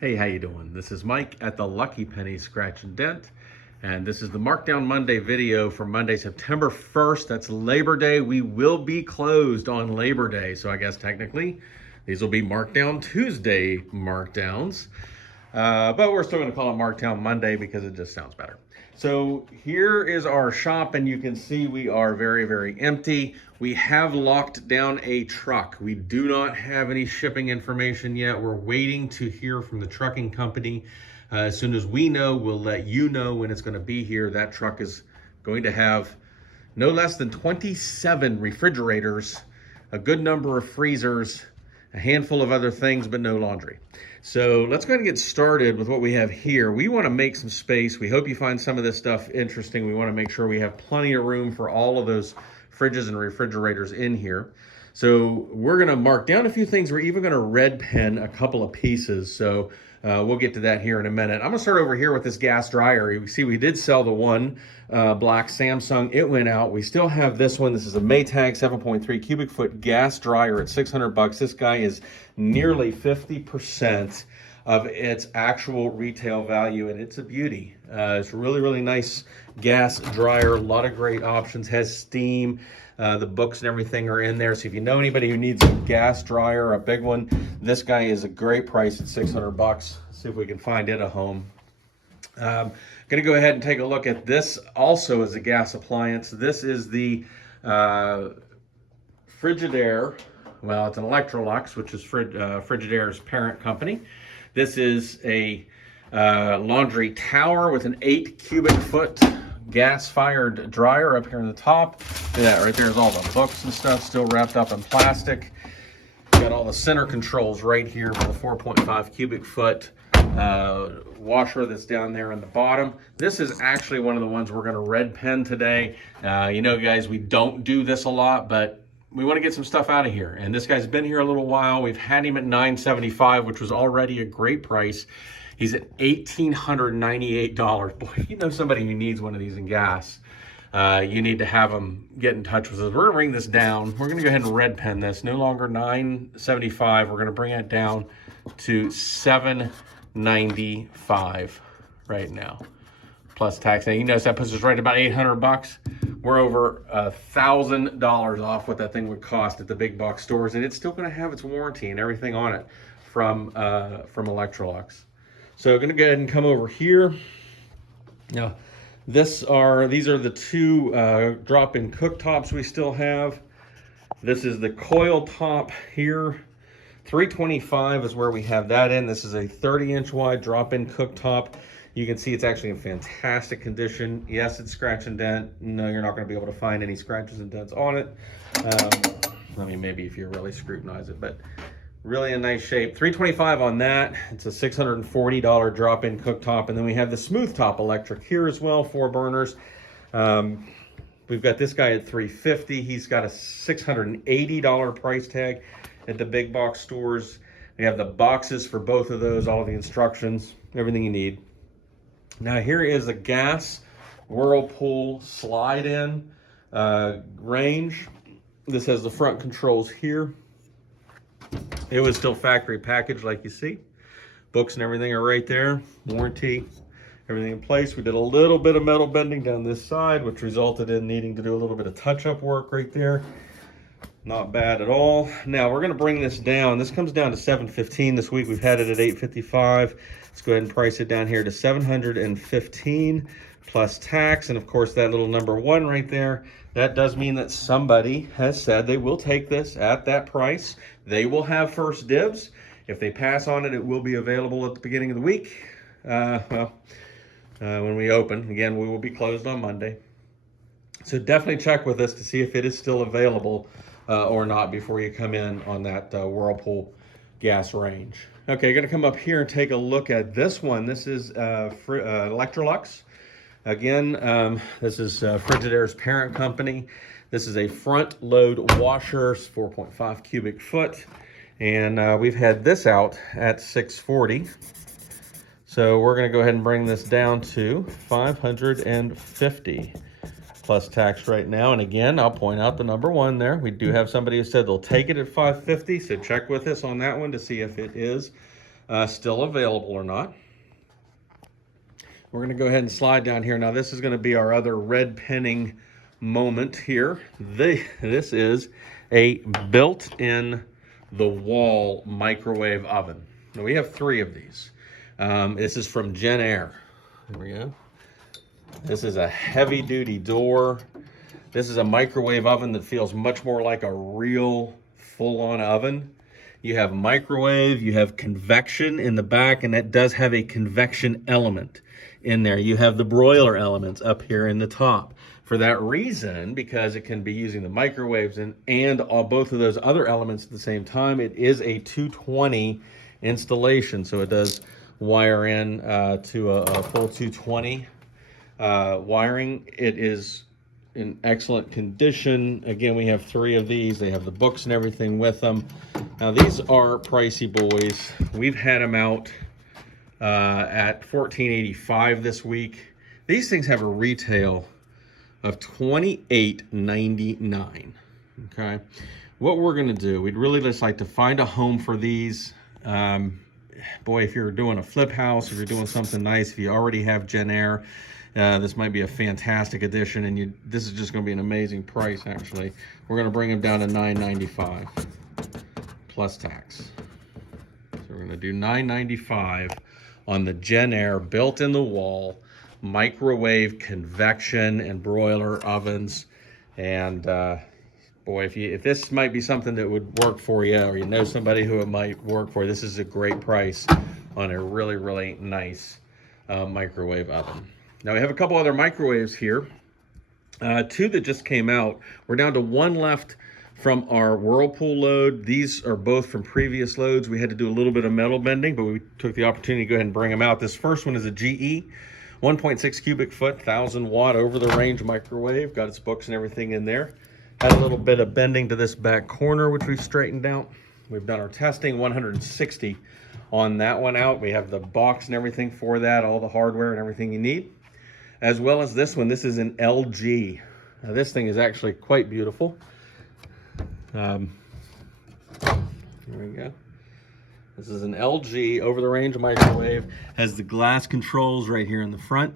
Hey, how you doing? This is Mike at the Lucky Penny Scratch and Dent, and this is the Markdown Monday video for Monday, September 1st. That's Labor Day. We will be closed on Labor Day, so I guess technically these will be Markdown Tuesday markdowns. But we're still going to call it Markdown Monday because it just sounds better. So here is our shop, and you can see we are very, very empty. We have locked down a truck. We do not have any shipping information yet. We're waiting to hear from the trucking company. As soon as we know, we'll let you know when it's going to be here. That truck is going to have no less than 27 refrigerators, a good number of freezers, a handful of other things, but no laundry. So let's go ahead and get started with what we have here. We want to make some space. We hope you find some of this stuff interesting. We want to make sure we have plenty of room for all of those fridges and refrigerators in here. So we're going to mark down a few things. We're even going to red pen a couple of pieces. So we'll get to that here in a minute. I'm going to start over here with this gas dryer. You see we did sell the one black Samsung. It went out. We still have this one. This is a Maytag 7.3 cubic foot gas dryer at $600. This guy is nearly 50% of its actual retail value, and it's a beauty. It's really, really nice gas dryer. A lot of great options. Has steam. The books and everything are in there. So if you know anybody who needs a gas dryer, a big one, this guy is a great price at $600. See if we can find it a home. Going to go ahead and take a look at this also as a gas appliance. This is the Frigidaire. Well, it's an Electrolux, which is Frigidaire's parent company. This is a laundry tower with an 8 cubic foot gas-fired dryer up here on the top. Yeah, right there is all the books and stuff still wrapped up in plastic. Got all the center controls right here for the 4.5 cubic foot washer that's down there in the bottom. This is actually one of the ones we're going to red pen today. You know, guys, we don't do this a lot, but we want to get some stuff out of here. And this guy's been here a little while. We've had him at $975, which was already a great price. He's at $1,898. Boy, you know somebody who needs one of these in gas. You need to have them get in touch with us. We're going to bring this down. We're going to go ahead and red pen this. No longer $975. We're going to bring it down to $795 right now, plus tax. Now, you notice that puts us right about $800. We're over $1,000 off what that thing would cost at the big box stores, and it's still going to have its warranty and everything on it from Electrolux. So I'm going to go ahead and come over here. Now, these are the two drop-in cooktops we still have. This is the coil top here. $325 is where we have that in. This is a 30-inch wide drop-in cooktop. You can see it's actually in fantastic condition. Yes, it's scratch and dent. No, you're not going to be able to find any scratches and dents on it. I mean, maybe if you really scrutinize it, but really in nice shape. $325 on that. It's a $640 drop-in cooktop. And then we have the smooth top electric here as well, 4 burners. We've got this guy at $350. He's got a $680 price tag at the big box stores. We have the boxes for both of those, all the instructions, everything you need. Now here is a gas Whirlpool slide-in range. This has the front controls here. It was still factory packaged like you see. Books and everything are right there. Warranty, everything in place. We did a little bit of metal bending down this side, which resulted in needing to do a little bit of touch-up work right there. Not bad at all. Now we're going to bring this down. This comes down to $715 this week. We've had it at $855. Let's go ahead and price it down here to $715 plus tax. And of course that little number 1 right there, that does mean that somebody has said they will take this at that price. They will have first dibs. If they pass on it, it will be available at the beginning of the week. When we open. Again, we will be closed on Monday. So definitely check with us to see if it is still available or not before you come in on that Whirlpool gas range. Okay, you're going to come up here and take a look at this one. This is Electrolux. Again, this is Frigidaire's parent company. This is a front load washer, 4.5 cubic foot. And we've had this out at $640. So we're going to go ahead and bring this down to $550 plus tax right now. And again, I'll point out the number 1 there. We do have somebody who said they'll take it at $550. So check with us on that one to see if it is still available or not. We're going to go ahead and slide down here. Now this is going to be our other red penning moment here. This is a built-in the wall microwave oven. Now we have 3 of these. This is from Jenn-Air. There we go. This is a heavy duty door. This is a microwave oven that feels much more like a real full-on oven. You have microwave, you have convection in the back, and that does have a convection element in there. You have the broiler elements up here in the top. For that reason, because it can be using the microwaves and all, both of those other elements at the same time, it is a 220 installation. So it does wire in to a full 220 wiring. It is in excellent condition. Again, we have 3 of these. They have the books and everything with them. Now these are pricey boys. We've had them out at $14.85 this week. These things have a retail of $28.99. Okay, what we're gonna do, we'd really just like to find a home for these. Boy, if you're doing a flip house, if you're doing something nice, if you already have Jenn-Air, this might be a fantastic addition, and this is just going to be an amazing price. Actually, we're going to bring them down to $9.95 plus tax. So we're going to do $9.95 on the Jenn-Air built in the wall microwave convection and broiler ovens. And boy, if this might be something that would work for you, or you know somebody who it might work for, this is a great price on a really, really nice microwave oven. Now we have a couple other microwaves here. 2 that just came out. We're down to 1 left from our Whirlpool load. These are both from previous loads. We had to do a little bit of metal bending, but we took the opportunity to go ahead and bring them out. This first one is a GE 1.6 cubic foot, 1,000 watt over the range microwave. Got its books and everything in there. Had a little bit of bending to this back corner, which we've straightened out. We've done our testing, 160 on that one out. We have the box and everything for that, all the hardware and everything you need. As well as this one. This is an LG. Now this thing is actually quite beautiful. Here we go. This is an LG over the range microwave. Has the glass controls right here in the front.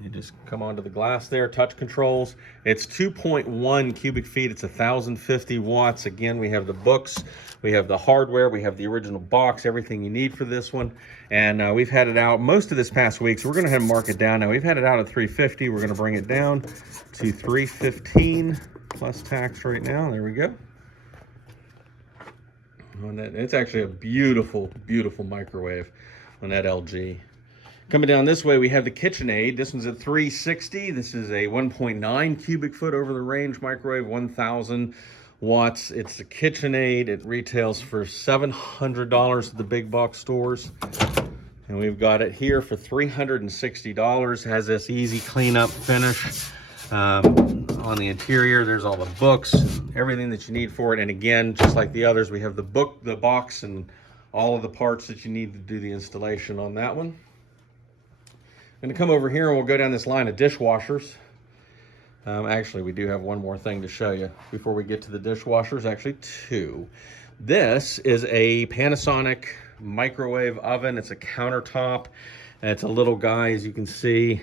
You just come onto the glass there, touch controls. It's 2.1 cubic feet. It's 1,050 watts. Again, we have the books, we have the hardware, we have the original box, everything you need for this one. And we've had it out most of this past week, so we're gonna have to mark it down. Now we've had it out at $350. We're gonna bring it down to $315 plus tax right now. There we go. It's actually a beautiful, beautiful microwave on that LG. Coming down this way, we have the KitchenAid. This one's at $360. This is a 1.9 cubic foot over the range microwave, 1,000 watts. It's the KitchenAid. It retails for $700 at the big box stores. And we've got it here for $360. Has this easy cleanup finish. On the interior, there's all the books, everything that you need for it. And again, just like the others, we have the box, and all of the parts that you need to do the installation on that one. I'm going to come over here and we'll go down this line of dishwashers. Actually, we do have one more thing to show you before we get to the dishwashers. Actually, 2. This is a Panasonic microwave oven. It's a countertop. And it's a little guy, as you can see.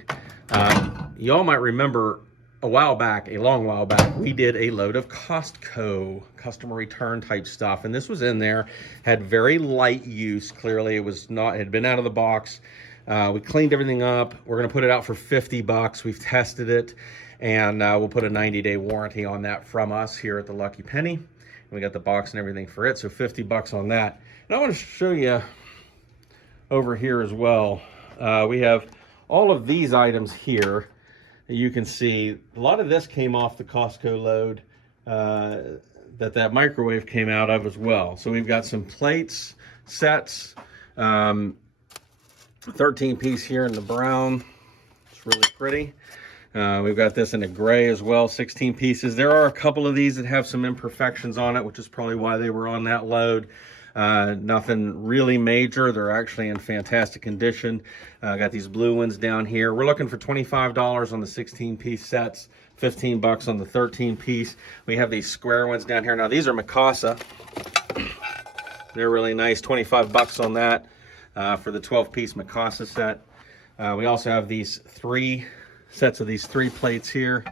Y'all might remember a long while back, we did a load of Costco customer return type stuff. And this was in there, had very light use. Clearly, it had been out of the box. We cleaned everything up. We're going to put it out for $50. We've tested it, and we'll put a 90-day warranty on that from us here at the Lucky Penny. We got the box and everything for it, so $50 on that. And I want to show you over here as well. We have all of these items here. You can see a lot of this came off the Costco load that microwave came out of as well. So we've got some plates, sets, 13-piece here in the brown. It's really pretty. We've got this in a gray as well, 16 pieces. There are a couple of these that have some imperfections on it, which is probably why they were on that load. Nothing really major. They're actually in fantastic condition. Got these blue ones down here. We're looking for $25 on the 16-piece sets, $15 on the 13-piece. We have these square ones down here. Now, these are Mikasa. They're really nice, 25 bucks on that for the 12-piece Mikasa set. We also have these 3 sets of these 3 plates here,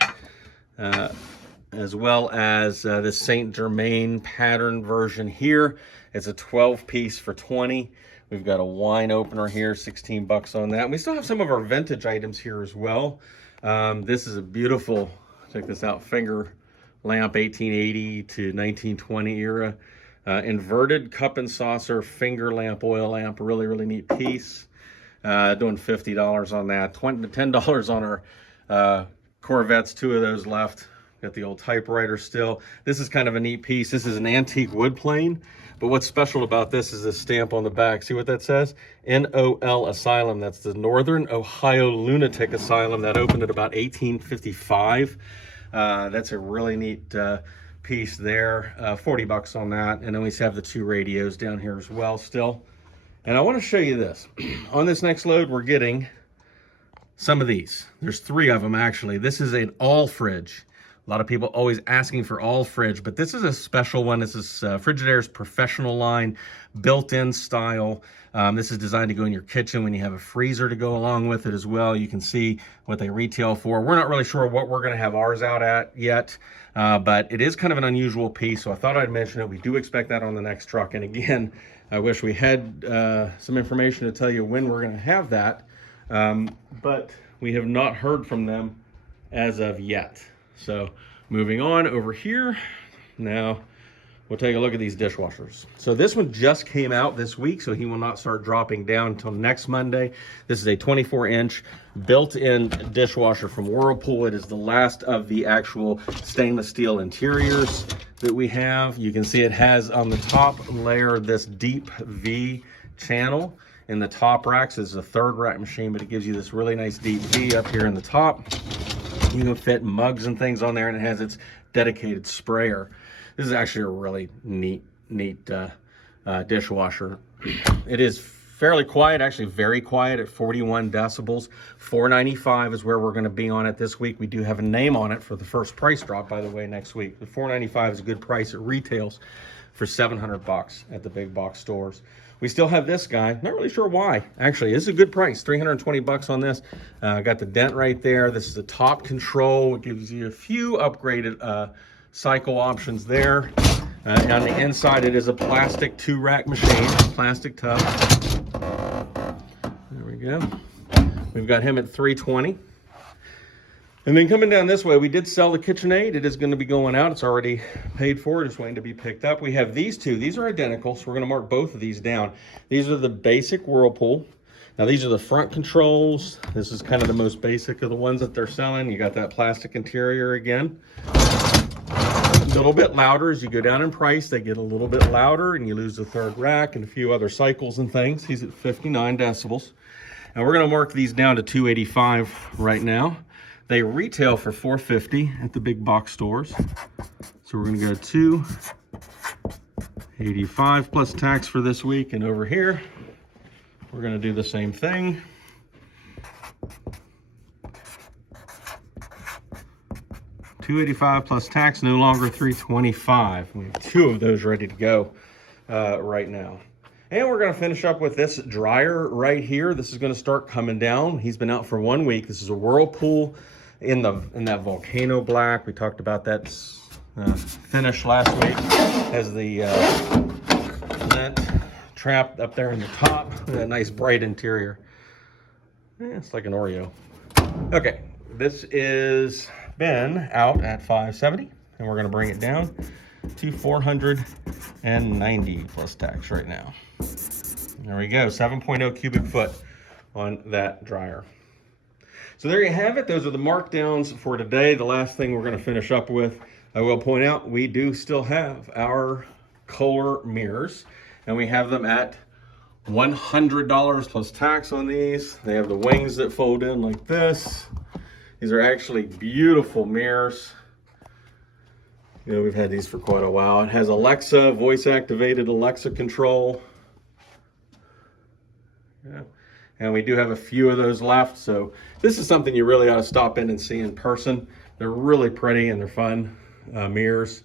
as well as this Saint Germain pattern version here. It's a 12-piece for 20. We've got a wine opener here, 16 bucks on that. And we still have some of our vintage items here as well. This is a beautiful, check this out, finger lamp, 1880 to 1920 era. Inverted cup and saucer finger lamp, oil lamp, really neat piece. Doing $50 on that, $10 on our Corvettes, 2 of those left. Got the old typewriter still. This is kind of a neat piece. This is an antique wood plane, but what's special about this is this stamp on the back. See what that says? NOL Asylum. That's the Northern Ohio Lunatic Asylum that opened at about 1855. That's a really neat piece there. 40 bucks on that. And then we have the 2 radios down here as well still. And I want to show you this. On this next load, we're getting some of these. There's 3 of them actually. This is an all fridge. A lot of people always asking for all fridge, but this is a special one. This is Frigidaire's Professional line, built-in style. This is designed to go in your kitchen when you have a freezer to go along with it as well. You can see what they retail for. We're not really sure what we're going to have ours out at yet, but it is kind of an unusual piece, so I thought I'd mention it. We do expect that on the next truck. And again, I wish we had some information to tell you when we're going to have that, but we have not heard from them as of yet. So moving on over here, now we'll take a look at these dishwashers. So this one just came out this week, so he will not start dropping down until next Monday. This is a 24-inch built-in dishwasher from Whirlpool. It is the last of the actual stainless steel interiors that we have. You can see it has on the top layer this deep V channel. In the top racks is a 3rd rack machine, but it gives you this really nice deep V up here in the top. You can fit mugs and things on there, and it has its dedicated sprayer. This is actually a really neat dishwasher. It is fairly quiet, actually very quiet at 41 decibels. $495 is where we're going to be on it this week. We do have a name on it for the first price drop, by the way, next week. The $495 is a good price. It retails for $700 at the big box stores. We still have this guy, not really sure why. Actually, this is a good price, $320 on this. Got the Dent right there. This is the top control. It gives you a few upgraded cycle options there. And on the inside, it is a plastic 2-rack machine, plastic tub. There we go. We've got him at $320. And then coming down this way, we did sell the KitchenAid. It is going to be going out. It's already paid for. Just waiting to be picked up. We have these 2. These are identical, so we're going to mark both of these down. These are the basic Whirlpool. Now, these are the front controls. This is kind of the most basic of the ones that they're selling. You got that plastic interior again. A little bit louder as you go down in price. They get a little bit louder, and you lose the 3rd rack and a few other cycles and things. He's at 59 decibels. And we're going to mark these down to $285 right now. They retail for $450 at the big box stores. So we're going to go $285 plus tax for this week. And over here, we're going to do the same thing. $285 plus tax, no longer $325. We have 2 of those ready to go right now. And we're going to finish up with this dryer right here. This is going to start coming down. He's been out for 1 week. This is a Whirlpool in that volcano black. We talked about that finish last week. Has the vent trap up there in the top. That nice bright interior. Yeah, it's like an Oreo. Okay, this is been out at $570, and we're going to bring it down to $490 plus tax right now. There we go, 7.0 cubic foot on that dryer. So there you have it. Those are the markdowns for today. The last thing we're going to finish up with, I will point out, we do still have our Kohler mirrors, and we have them at $100 plus tax on these. They have the wings that fold in like this. These are actually beautiful mirrors. You know, we've had these for quite a while. It has Alexa, voice-activated Alexa control. Yeah. And we do have a few of those left, so this is something you really ought to stop in and see in person. They're really pretty and they're fun mirrors.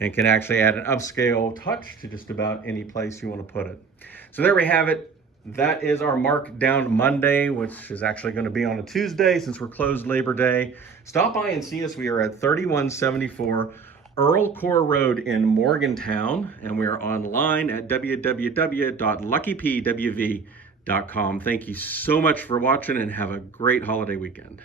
and can actually add an upscale touch to just about any place you want to put it. So there we have it. That is our Markdown Monday, which is actually going to be on a Tuesday since we're closed Labor Day. Stop by and see us. We are at 3174 Earl Core Road in Morgantown, and we are online at www.LuckyPennyWV.com. Thank you so much for watching, and have a great holiday weekend.